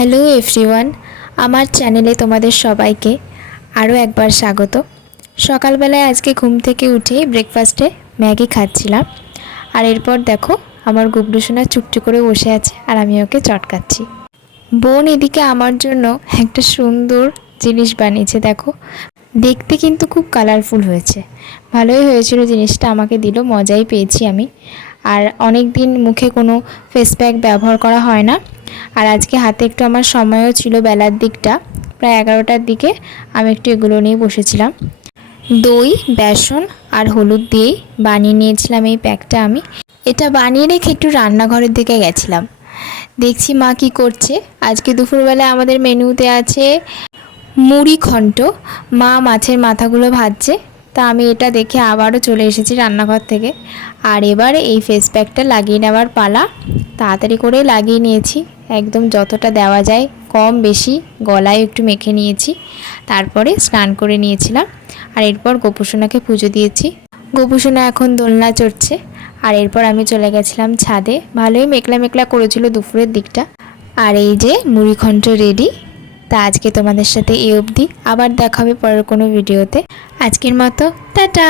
Hello everyone, আমার চ্যানেলে তোমাদের সবাইকে আরও একবার স্বাগত। সকালবেলায় আজকে ঘুম থেকে উঠে ব্রেকফাস্টে ম্যাগি খাচ্ছিলাম। আর এরপর দেখো, আমার গুবলু সোনা চুপটি করে বসে আছে আর আমি ওকে চটকাচ্ছি। বোন এদিকে আমার জন্য একটা সুন্দর জিনিস বানিয়েছে, দেখো। দেখতে কিন্তু খুব কালারফুল হয়েছে। ভালোই হয়েছিল জিনিসটা, আমাকে দিল, মজাই পেয়েছি আমি। আর অনেক দিন মুখে কোনো ফেস প্যাক ব্যবহার করা হয় না। আর আজকে হাতে একটু আমার সময়ও ছিল বেলার দিকটা। প্রায় এগারোটার দিকে আমি একটু এগুলো নিয়ে বসেছিলাম। দই, বেসন আর হলুদ দিয়েই বানিয়ে নিয়েছিলাম এই প্যাকটা আমি। এটা বানিয়ে রেখে একটু রান্নাঘরের দিকে গেছিলাম। দেখছি মা কি করছে। আজকে দুপুরবেলায় আমাদের মেনুতে আছে মুড়ি ঘন্ট। মা মাছের মাথাগুলো ভাজছে। তা আমি এটা দেখে আবারও চলে এসেছি রান্নাঘর থেকে। আর এবার এই ফেস প্যাকটা লাগিয়ে নেওয়ার পালা। তাড়াতাড়ি করে লাগিয়ে নিয়েছি। একদম যতটা দেওয়া যায়, কম বেশি গলায় একটু মেখে নিয়েছি। তারপরে স্নান করে নিয়েছিলাম। আর এরপর গোপুসোনাকে পুজো দিয়েছি। গোপুসোনা এখন দোলনা চড়ছে। আর এরপর আমি চলে গেছিলাম ছাদে। ভালোই মেকলা মেকলা করেছিল দুপুরের দিকটা। আর এই যে মুড়িঘণ্ট রেডি তা আজকে তোমাদের সাথে এই অবধি। আবার দেখা হবে পরের কোনো ভিডিওতে আজকের মতো, টাটা!